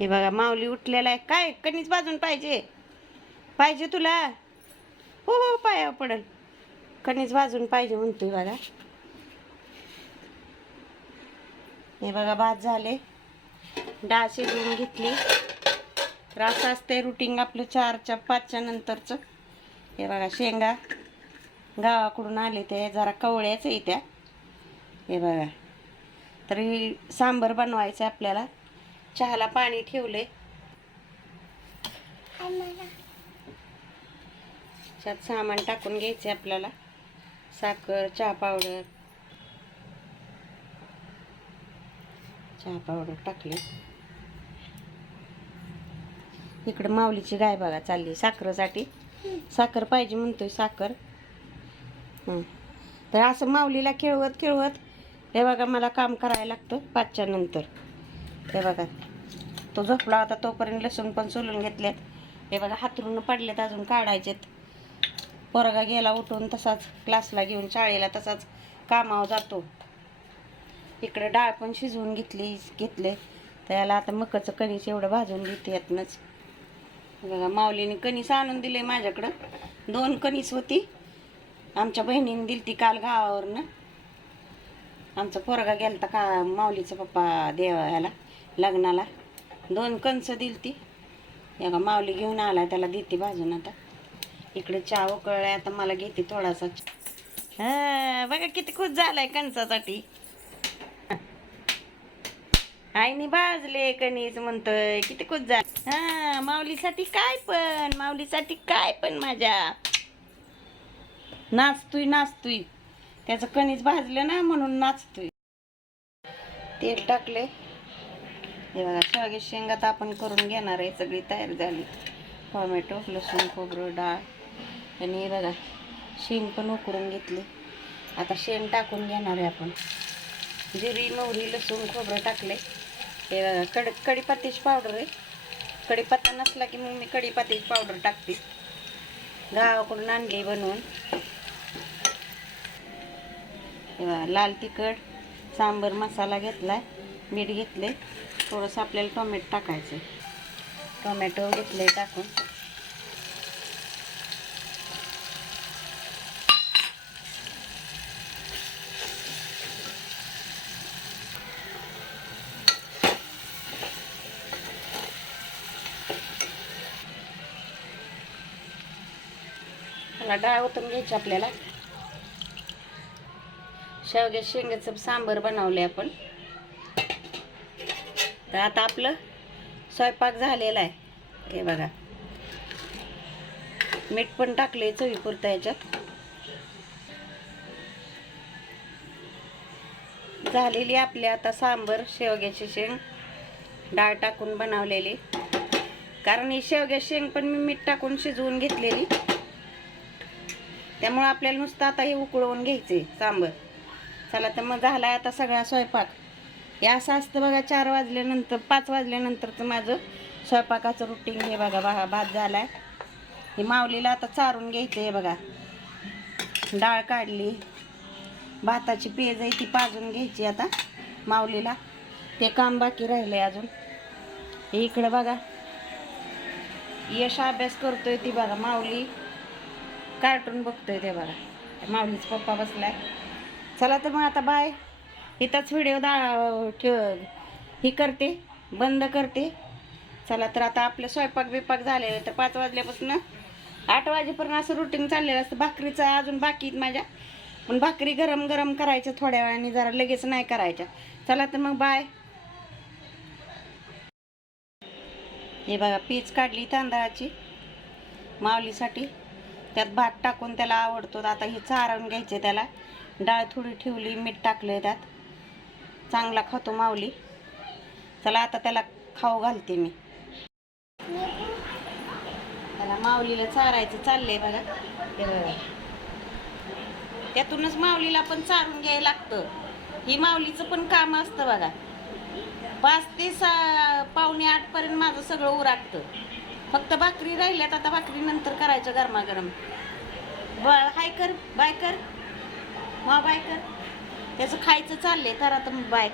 हे बघा माऊली उठलेला आहे. काय? कणीच बाजून पाहिजे. पाहिजे तुला? हो हो पाया पडल. कणीच बाजून पाहिजे म्हणतोय बघा. हे बघा भात झाले. डाळ शिजवून घेतली. रास असते रुटीन आपलं चारच्या पाचच्या नंतरचं. हे बघा शेंगा गावाकडून आले ते. जरा कवळ्याच आहे त्या. हे बघा. तरी सांबर बनवायचं आहे आपल्याला. चहाला पाणी ठेवले त्यात सामान टाकून घ्यायचे आपल्याला. साखर चहा पावडर. चहा पावडर टाकले इकडे माऊलीची गाय बघा चालली साखरेसाठी. साखर पाहिजे म्हणतोय साखर. तर असं माऊलीला खेळवत खेळवत हे बघा मला काम करायला लागतं पाचच्या नंतर. हे बघा. तो झोपला होता तोपर्यंत लसूण पण सोलून घेतलेत हे बघा हातरून पडलेत अजून काढायचेत. पोरगा गेला उठून तसाच क्लासला घेऊन शाळेला तसाच कामावर जातो. इकडं डाळ पण शिजवून घेतली घेतले. तर याला आता मकाचं कणीस एवढं भाजून घेते यातनंच. बघा माऊलीने कणीस आणून दिले माझ्याकडं. दोन कणीस होती. आमच्या बहिणीने दिली ती काल गावावरनं. आमचा पोरगा गेलता का माऊलीचा पप्पा देवाला. लग्नाला. दोन कंच दिली ती. एका माऊली घेऊन आला त्याला देते भाजून आता. इकडे चहा उकळलाय आता मला घेते थोडासा हा बघा किती खुश झालाय कणसासाठी आईने भाजले कणीस म्हणतोय किती खुश झाला. हा माऊलीसाठी काय पण माऊलीसाठी काय पण माझ्या. नाचतोय नाचतोय. त्याचं कणीस भाजलं ना म्हणून नाचतोय. तेल टाकले हे बघा शेवगे शेंगात आपण करून घेणार आहे सगळी तयार झाली. टॉमॅटो लसूण खोबरं डाळ. आणि हे बघा शेंग पण उकडून घेतली. आता शेंग टाकून घेणार आहे आपण. जिरी मोहरी लसूण खोबरं टाकले हे बघा कड कढीपत्त्याची पावडर आहे. कढीपत्ता नसला की मग मी कढीपत्त्याची पावडर टाकते. गावाकडून आणली बनवून. हे बघा लाल तिखट सांबर मसाला घेतला आहे मीठ घेतले थोडंसं आपल्याला टोमॅटो टाकायचं टोमॅटो घेतले टाकून. त्याला डाळ ओतून घ्यायची आपल्याला. शेवग्या शेंगाचं सांबर बनवले आपण. तर आता आपलं स्वयंपाक झालेला आहे. हे बघा. मीठ पण टाकले चवीपुरतं याच्यात. झालेली आपली आता सांबर शेवग्याची शेंग डाळ टाकून बनवलेली. कारण ही शेवग्या शेंग पण मी मीठ टाकून शिजवून घेतलेली. त्यामुळं आपल्याला नुसतं आता हे उकळवून घ्यायचे सांबर. चला तर मग झाला आता सगळा स्वयंपाक. हे असं असतं बघा चार वाजल्यानंतर पाच वाजल्यानंतरचं माझं स्वयंपाकाचं रुटीन हे बघा बघा भात झालाय. हे माऊलीला आता चारून घ्यायचं आहे बघा. डाळ काढली. भाताची पेज आहे ती पाजून घ्यायची आता माऊलीला. ते काम बाकी राहिले अजून. हे इकडं बघा. यश अभ्यास करतोय ती बघा माऊली. कार्टून बघतोय ते बघा. माऊलीचा पप्पा बसलाय. चला तर मग आता बाय इथंच व्हिडिओ दा ठेव ही करते बंद करते. चला तर आता आपलं स्वयंपाक बिपाक झालेलं तर पाच वाजल्यापासून आठ वाजेपर्यंत असं रुटीन चाललेलं असतं. भाकरीचं अजून बाकी आहेत माझ्या. पण भाकरी गरम गरम करायच्या थोड्या वेळाने जरा लगेच नाही करायच्या. चला तर मग बाय हे बघा पीच काढली तांदळाची माऊलीसाठी. त्यात भात टाकून त्याला आवडतो. आता हे चारवून घ्यायचे त्याला. डाळ थोडी ठेवली मीठ टाकलं त्यात. चांगला खातो माऊली. चला आता त्याला खाऊ घालते मी. त्याला माऊलीला चारायचं चाललंय बघा. बघा त्यातूनच माऊलीला पण चारून घ्यायला लागतं. ही माऊलीचं पण काम असतं बघा. पाच ते सा पावणे आठपर्यंत माझं सगळं उरागतं. फक्त भाकरी राहिल्यात आता भाकरी नंतर करायचं गरमागरम. ब हाय कर बाय कर. मा बाय कर. त्याचं खायचं चाललंय तर आता बाय.